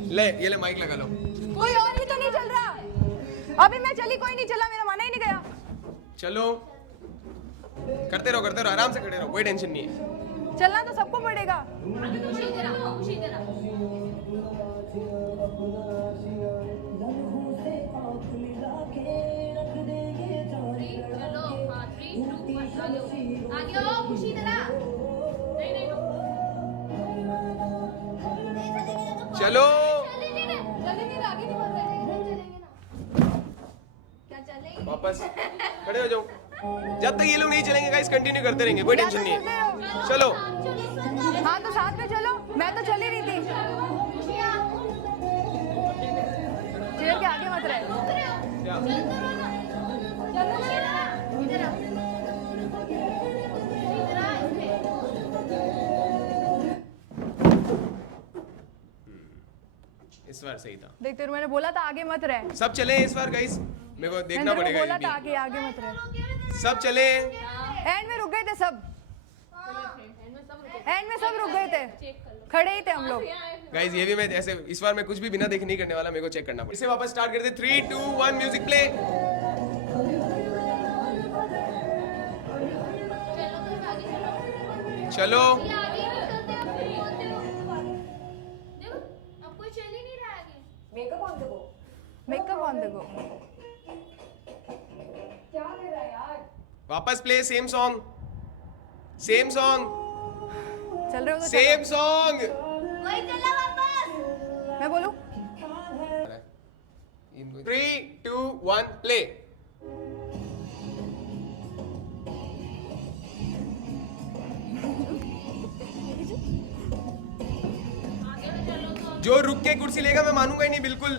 ले, ये ले माइक लगा लो। कोई और भी तो नहीं चल रहा। अभी मैं चली, कोई नहीं चला, मेरा माना ही नहीं गया। चलो करते रहो आराम से खड़े रहो, कोई टेंशन नहीं है। चलना तो सबको पड़ेगा। चलो वापस खड़े हो जाओ। जब तक ये लोग नहीं चलेंगे गाइस कंटिन्यू करते रहेंगे, कोई टेंशन नहीं है। चलो हाँ तो साथ में चलो, मैं तो चली रही थी। चेयर के आगे मत रहे। इस बार सही था। देख तेरे, मैंने बोला था आगे मत रहे। सब चले इस बार गाइस, मेरे को देखना मैंने पड़ेगा। बोला ये था भी। आगे मत रहे। सब चले। एंड में रुक गए थे सब, एंड में सब रुक गए थे, खड़े ही थे हम लोग। गाइस ये भी मैं ऐसे इस बार मैं कुछ भी बिना देखे नहीं करने वाला, मेरे को चेक करना पड़ेगा। इसे वापस स्टार्ट करते। 3 2 1 म्यूजिक प्ले। चलो मेकअप ऑन द गो। वापस प्ले, सेम सॉन्ग चल रहे हो तो सेम सॉन्ग। मैं बोलूं? 3 2 1 प्ले। जो रुक के कुर्सी लेगा मैं मानूंगा ही नहीं बिल्कुल।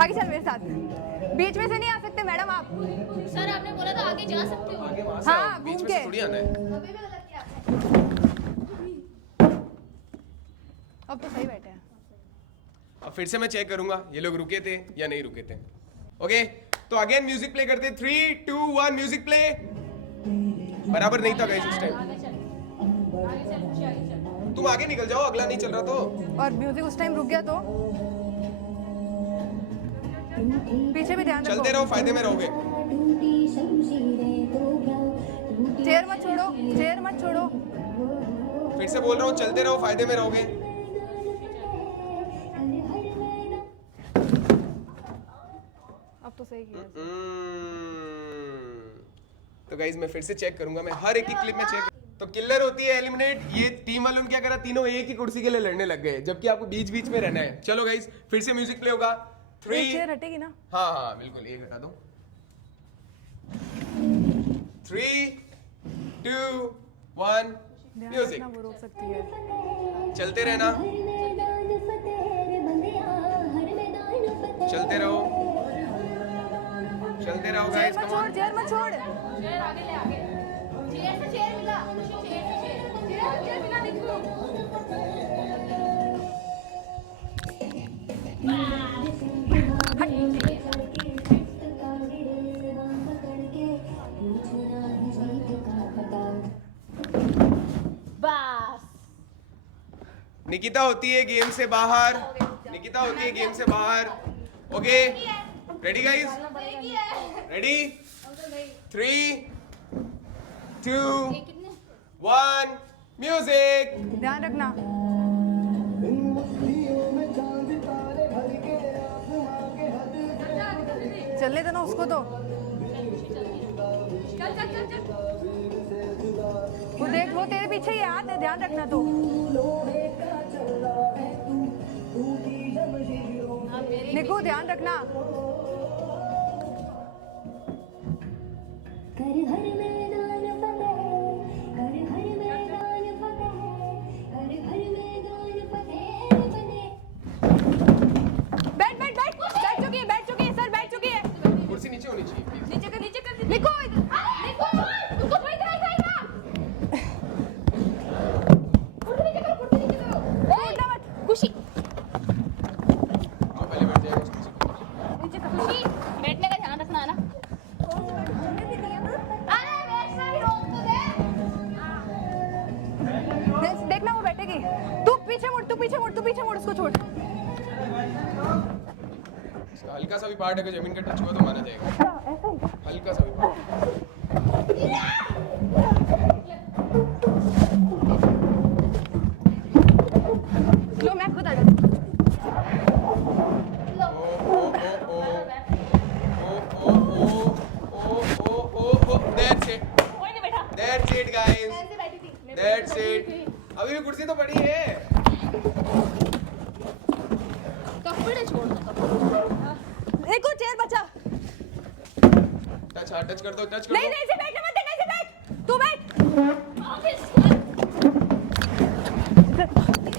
आगे चल मेरे साथ, बीच में से नहीं आ सकते मैडम आप। सर आपने बोला था आगे जा सकते हो। आगे वहां से हाँ, आओ, बीच घूम में से के। थोड़ी आना है। अभी भी गलत किया। अब तो सही बैठे हैं। अब फिर से मैं चेक करूंगा ये लोग रुके थे या नहीं रुके थे। ओके तो अगेन म्यूजिक प्ले करते 3 2 1 म्यूजिक प्ले। बराबर नहीं था गाइस उस टाइम। आगे चल खुशी आगे चल। तुम आगे निकल जाओ, अगला नहीं चल रहा तो। और म्यूजिक उस टाइम रुक गया तो पीछे भी ध्यान चलते रखो। रहो, फायदे में रहोगे। चेयर मत छोड़ो, चेयर मत छोड़ो। फिर से बोल रहा हूँ, चलते रहो, फायदे में रहोगे। अब तो सही किया। तो गाइज मैं फिर से चेक करूंगा, मैं हर एक की क्लिप में चेक। तो किलर होती है एलिमिनेट। ये टीम वालों ने क्या करा, तीनों एक ही कुर्सी के लिए लड़ने लग गए, जबकि आपको बीच बीच में रहना है। चलो गाइज फिर से म्यूजिक प्ले होगा। 3 चेयर हटेगी ना? हाँ हाँ बिल्कुल, एक हटा दो। 3 2 1 ध्यान म्यूजिक। रखना, वो रोक सकती है। चलते रहना, चलते रहो, चलते रहो चेयर गाइस। मत छोड़, चेयर मत छोड़। चेयर आगे ले आगे। चेयर से चेयर मिला। खुशी चेयर से चेयर मिला निकलो। बस निकिता होती है गेम से बाहर, निकिता होती है गेम से बाहर। Okay ready guys, ready 3 2 1 music. ध्यान रखना। चलने देना उसको तो। चल चल चल चल। वो देख, वो तेरे पीछे ही हाथ है, ध्यान रखना तो। निकू ध्यान रखना। बैठ बैठ बैठ, बैठ चुकी है, बैठ चुकी है सर, बैठ चुकी है। कुर्सी नीचे होनी चाहिए प्लीज। नीचे कर निकू निको उसको थोड़ी देर आएगा। कुर्सी नीचे करो। उठना मत। खुशी जो पहले बैठ जाएगा उस कुर्सी पे। नीचे कर। खुशी बैठने का ध्यान रखना है ना। अरे बैठ से भी रोक तो दे। देखना वो बैठेगी। तू पीछे मुड़, तू पीछे मुड़, तू पीछे मुड़, उसको छोड़। इसका हल्का सा भी पार्ट अगर जमीन का टच हुआ तो माना जाएगा, हल्का सा भी पार्ट। लो मैं खुद आ ओ ओ ओ ओ ओ ओ ओ दैट्स इट, कोई नहीं बैठा। दैट्स इट गाइस, ऐसे बैठी थी। That's it. अभी भी कुर्सी तो पड़ी है। कपड़े छोड़ दो कपड़े। देखो चेयर बचा। टच, हाँ टच कर दो, टच कर नहीं दो। नहीं, ऐसे बैठना मत, ऐसे बैठ। तू बैठ।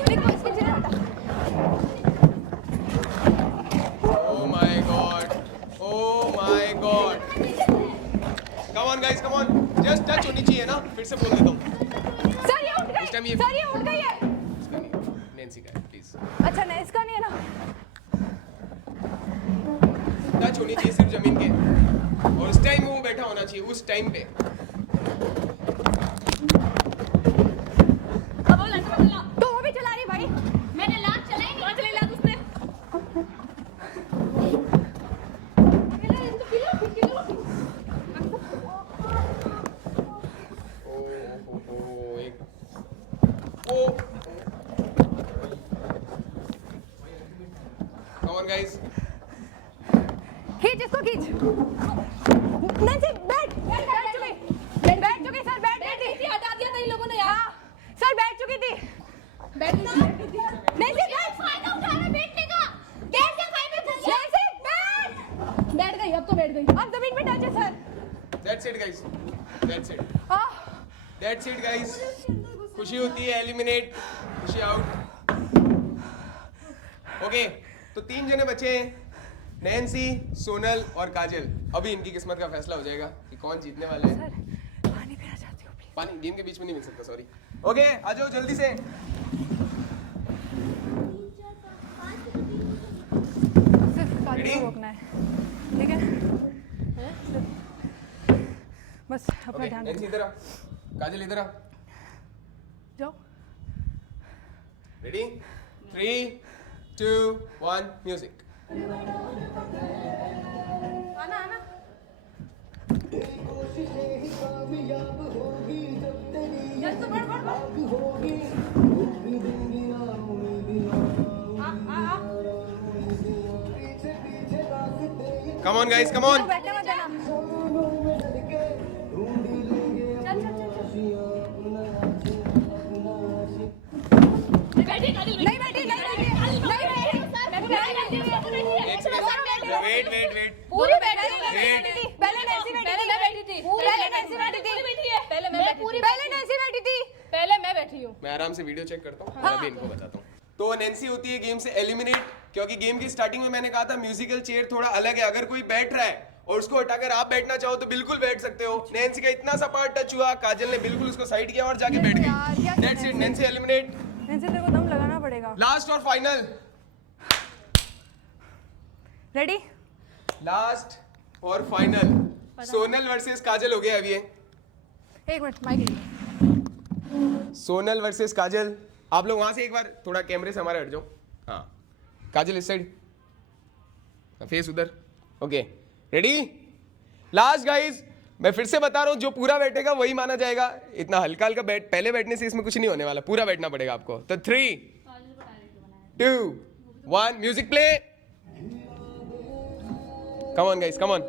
देखो इसकी चेयर हटा। Oh my god, oh my god. Come on guys, come on. Just touch होनी चाहिए ना, फिर से बोल देता हूँ। सर ये उठ इस टाइम गई, ये- सर ये उठ गई है। इसका नहीं, नैन्सी का है, प्लीज। अच्छा नहीं, इसका नहीं है ना। टच होनी चाहिए सिर्फ जमीन के, और उस टाइम वो बैठा होना चाहिए, उस टाइम पे। अब वो लड़का मत ला। तो वो भी चला रही भाई। मैंने लात चलाई नहीं। चलाई लात उसने। पिला इसको पिला पिला। ओ एक ओ Come on guys. खींच इसको, खींच। नैन्सी बैठ, बैठ चुकी, बैठ चुकी सर, बैठ गई थी। हटा दिया था इन लोगों ने यार। सर बैठ चुकी थी। बैठना। नैन्सी बैठ। फायदा उठा रहा है बैठने का। कैसे फायदा उठा लिया? नैन्सी बैठ। बैठ गई, अब तो बैठ गई। अब जमीन पे टच है sir. That's it guys. That's it. Ah, That's it guys. खुशी होती है एलिमिनेट, खुशी आउट। ओके तो 3 जने बचे हैं, नैन्सी, सोनल और काजल। अभी इनकी किस्मत का फैसला हो जाएगा कि कौन जीतने वाले हैं। सर पानी पीना चाहती हूँ प्लीज। पानी गेम के बीच में नहीं मिल सकता, सॉरी। ओके आ जाओ जल्दी से। रेडी रोकना है, ठीक है? बस अपना ध्यान नैन्सी इधर आ, काजल इधर आ, जाओ। Ready 3 2 1 music. आना आना। चल तो बढ़ बढ़ बढ़। कम ऑन गाइस, कम ऑन। बैठने मत देना। चल चल चल चल। बैठी काजल, नहीं बैठी नहीं बैठी नहीं बैठी। वेट वेट वेट, पूरी बैठी थी। Wait. पहले नैन्सी बैठी थी। बैठी थी। पहले नैन्सी बैठी थी। पहले मैं बैठी थी। पहले नैन्सी बैठी थी। पहले मैं बैठी हूँ। मैं आराम से वीडियो चेक करता हूँ, मैं अभी इनको बताता हूँ। तो नैन्सी होती है गेम से एलिमिनेट, क्योंकि गेम की स्टार्टिंग में मैंने कहा था म्यूजिकल चेयर थोड़ा अलग है। अगर कोई बैठ रहा है और उसको हटाकर आप बैठना चाहो तो बिल्कुल बैठ सकते हो। नैन्सी का इतना सा पार्ट टच हुआ, काजल ने बिल्कुल उसको साइड किया और जाके बैठ गई। That's it, Nancy eliminate. Nancy तेरे को दम लगाना पड़ेगा। लास्ट और फाइनल, रेडी? लास्ट और फाइनल, सोनल वर्सेस काजल हो गया अभी ये। एक मिनट माइक ले। सोनल वर्सेस काजल। आप लोग वहां से एक बार थोड़ा कैमरे से हमारे हट जाओ। हाँ, काजल इस साइड, फेस उधर। Okay ready? लास्ट गाइस, मैं फिर से बता रहा हूं, जो पूरा बैठेगा वही माना जाएगा। इतना हल्का हल्का पहले बैठने से इसमें कुछ नहीं होने वाला, पूरा बैठना पड़ेगा आपको। तो 3 2 1 music play. Come on guys, come on.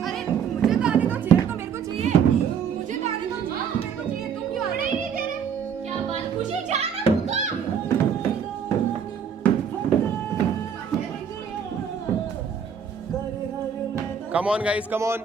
अरे मुझे तो आने दो, चेयर तो मेरे को चाहिए। मुझे तो आने दो, चेयर तो मेरे को चाहिए। तुम क्यों आ रहे हो? क्या बात, खुशी जाना तुमको। कम on guys, come on.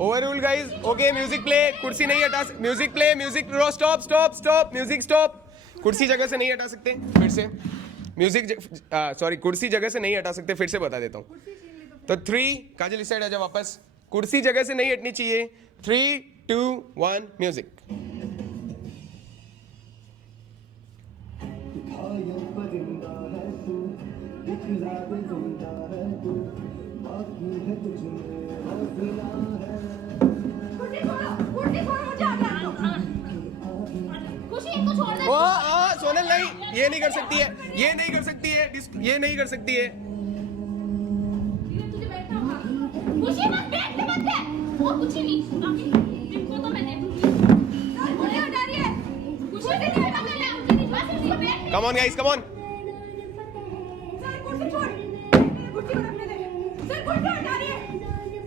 Overrule guys. Okay music play, कुर्सी नहीं हटा, music play, music stop stop stop, music stop. कुर्सी जगह से नहीं हटा सकते, फिर से म्यूजिक सॉरी कुर्सी जगह से नहीं हटा सकते, फिर से बता देता हूँ। तो 3, काजल इस साइड आ जाओ वापस। कुर्सी जगह से नहीं हटनी चाहिए। 3 2 1 म्यूजिक। कुर्सी छोड़ो, मुझे आना है। खुशी इनको छोड़ दे। सोनल नहीं, ये नहीं कर सकती है, ये नहीं कर सकती है, ये नहीं कर सकती है। तुझे बैठना होगा। खुशी मत बैठ के मत दे। वो कुछ ही नहीं। इनको तो मैंने मुझे हटा रही है। खुशी से नहीं पकड़ना है, उनके बस उसको बैठ। कम on guys, come on. Sir कुर्सी छोड़, कुर्सी को रखने दे। सर कुर्सी हटा रही है।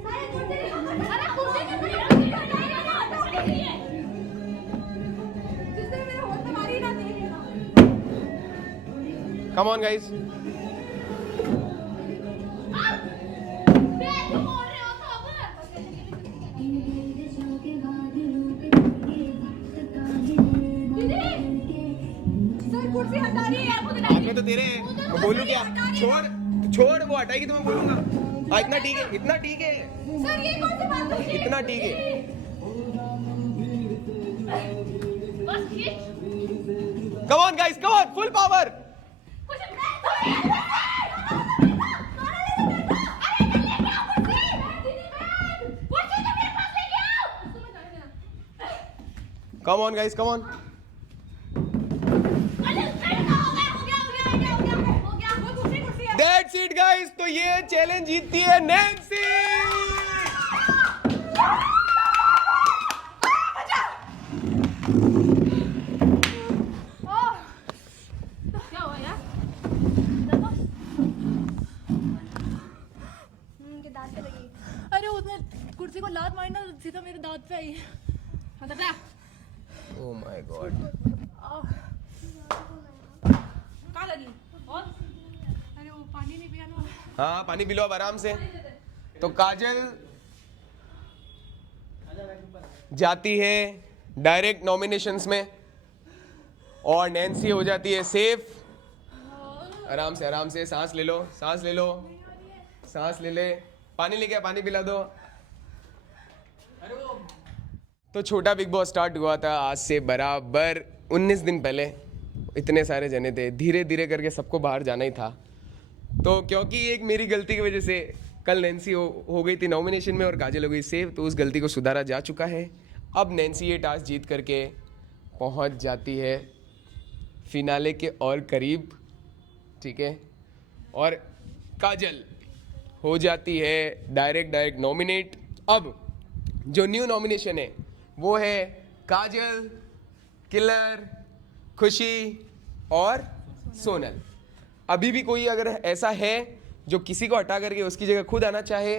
अरे कुर्सी नहीं हटा। अरे खुशी के साथ जिसने मेरे होठ में मारी ना थी। कम ऑन गाइस। सर कुर्सी हटा रही है। हाथ में तो तेरे हैं, मैं बोलूं क्या? छोड़ छोड़, वो हटाएगी तो मैं बोलूंगा। हाँ इतना ठीक है, इतना ठीक है, सर ये कौन सी बात हुई? इतना ठीक है। बस ये कम on guys, come on, full power. Come on guys, come on. That's it guys, तो ये चैलेंज जीतती है नैन्सी। क्या हुआ यार? उनके दांत पे लगी। अरे उसने कुर्सी को लात मारी ना, सीधा मेरे दांत पे आई। Oh my God. कहाँ लगी? और अरे वो पानी नहीं पिया ना। हाँ पानी पी लो अब आराम से। तो काजल जाती है डायरेक्ट नॉमिनेशंस में और नैन्सी हो जाती है सेफ। आराम से सांस ले लो, सांस ले लो, सांस ले ले। पानी लेके आ, पानी पिला दो। तो छोटा बिग बॉस स्टार्ट हुआ था आज से बराबर 19 दिन पहले। इतने सारे जने थे, धीरे धीरे करके सबको बाहर जाना ही था। तो क्योंकि एक मेरी गलती की वजह से कल नैन्सी हो गई थी नॉमिनेशन में और काजल हो गई सेव, तो उस गलती को सुधारा जा चुका है। अब नैन्सी ये टास्क जीत करके पहुंच जाती है फिनाले के और करीब, ठीक है, और काजल हो जाती है डायरेक्ट नॉमिनेट। अब जो न्यू नॉमिनेशन है वो है काजल, किलर, खुशी और सोनल। अभी भी कोई अगर ऐसा है जो किसी को हटा करके उसकी जगह खुद आना चाहे,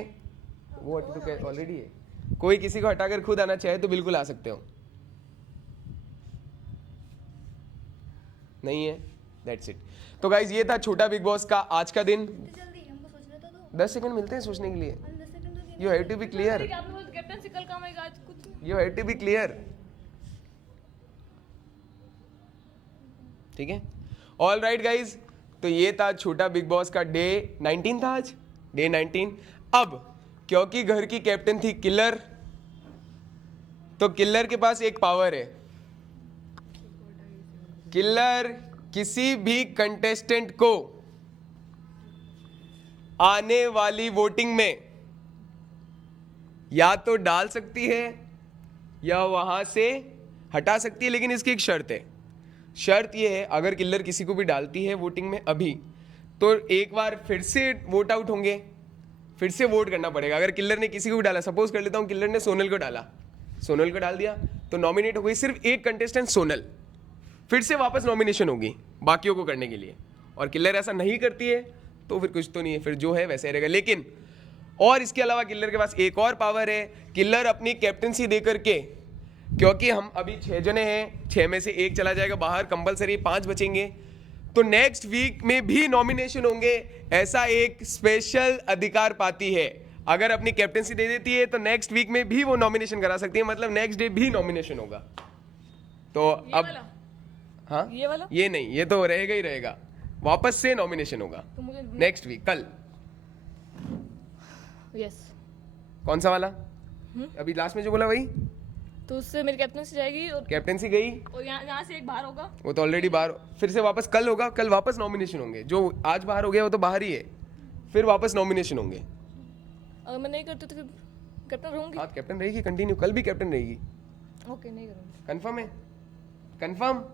वो तो ऑलरेडी है, कोई किसी को हटाकर खुद आना चाहे तो बिल्कुल आ सकते हो। नहीं है, दैट्स इट। तो गाइज ये था छोटा बिग बॉस का आज का दिन। जल्दी हमको सोचने तो दो। 10 सेकंड मिलते हैं सोचने के लिए। 10 सेकंड तो you have to be clear, captain से कल काम आएगा, आज कुछ नहीं। You have to be clear, ठीक है। ऑल राइट गाइज, तो ये था छोटा बिग बॉस का डे 19 था आज, डे 19। अब क्योंकि घर की कैप्टन थी किलर, तो किलर के पास एक पावर है। किलर किसी भी कंटेस्टेंट को आने वाली वोटिंग में या तो डाल सकती है या वहां से हटा सकती है, लेकिन इसकी एक शर्त है। शर्त यह है, अगर किलर किसी को भी डालती है वोटिंग में अभी, तो एक बार फिर से वोट आउट होंगे, फिर से वोट करना पड़ेगा। अगर किलर ने किसी को भी डाला, सपोज कर लेता हूं किलर ने सोनल को डाला, सोनल को डाल दिया, तो नॉमिनेट हो गई सिर्फ एक कंटेस्टेंट सोनल, फिर से वापस नॉमिनेशन होगी बाकियों को करने के लिए। और किलर ऐसा नहीं करती है तो फिर कुछ तो नहीं है, फिर जो है वैसे रहेगा। लेकिन और इसके अलावा किलर के पास एक और पावर है, किलर अपनी कैप्टनसी दे करके, क्योंकि हम अभी 6 जने हैं, 6 में से एक चला जाएगा बाहर, कंपलसरी 5 बचेंगे, तो नेक्स्ट वीक में भी नॉमिनेशन होंगे, ऐसा एक स्पेशल अधिकार पाती है। अगर अपनी कैप्टनसी दे देती है तो नेक्स्ट वीक में भी वो नॉमिनेशन करा सकती है, मतलब नेक्स्ट डे भी नॉमिनेशन होगा। तो अब हाँ, ये वाला? ये नहीं, ये तो रहेगा ही रहेगा, वापस से नॉमिनेशन होगा तो मुझे नेक्स्ट वीक, कल। यस। कौन सा वाला? अभी लास्ट में जो बोला वही। तो उससे मेरी कैप्टनसी जाएगी और कैप्टनसी गई, यहाँ से एक बाहर होगा। वो तो ऑलरेडी बाहर, फिर से वापस कल होगा, कल वापस नॉमिनेशन होंगे। जो आज बाहर हो गया वो तो बाहर ही है, फिर वापस नॉमिनेशन होंगे। अगर मैं नहीं करती तो फिर कैप्टन रहूंगी। हाँ, कैप्टन रहेगी कंटिन्यू, कल भी कैप्टन रहेगी। ओके, नहीं करूंगी। कंफर्म है? Confirm?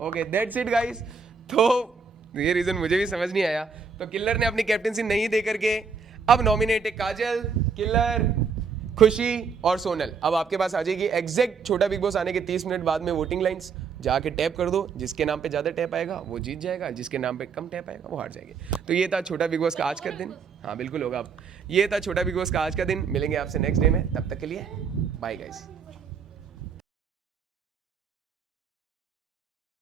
Okay, that's it guys. तो ये रीजन मुझे भी समझ नहीं आया। तो किलर ने अपनी कैप्टनसी नहीं दे करके अब नॉमिनेट है काजल, किलर, खुशी और सोनल। अब आपके पास आ जाएगी एग्जैक्ट छोटा बिग बॉस आने के 30 मिनट बाद में वोटिंग लाइंस, जाके टैप कर दो, जिसके नाम पे ज़्यादा टैप आएगा वो जीत जाएगा, जिसके नाम पे कम टैप आएगा वो हार जाएंगे। तो ये था छोटा बिग बॉस का आज का दिन। हाँ बिल्कुल होगा। अब ये था छोटा बिग बॉस का आज का दिन। मिलेंगे आपसे नेक्स्ट डे में, तब तक के लिए बाय गाइस।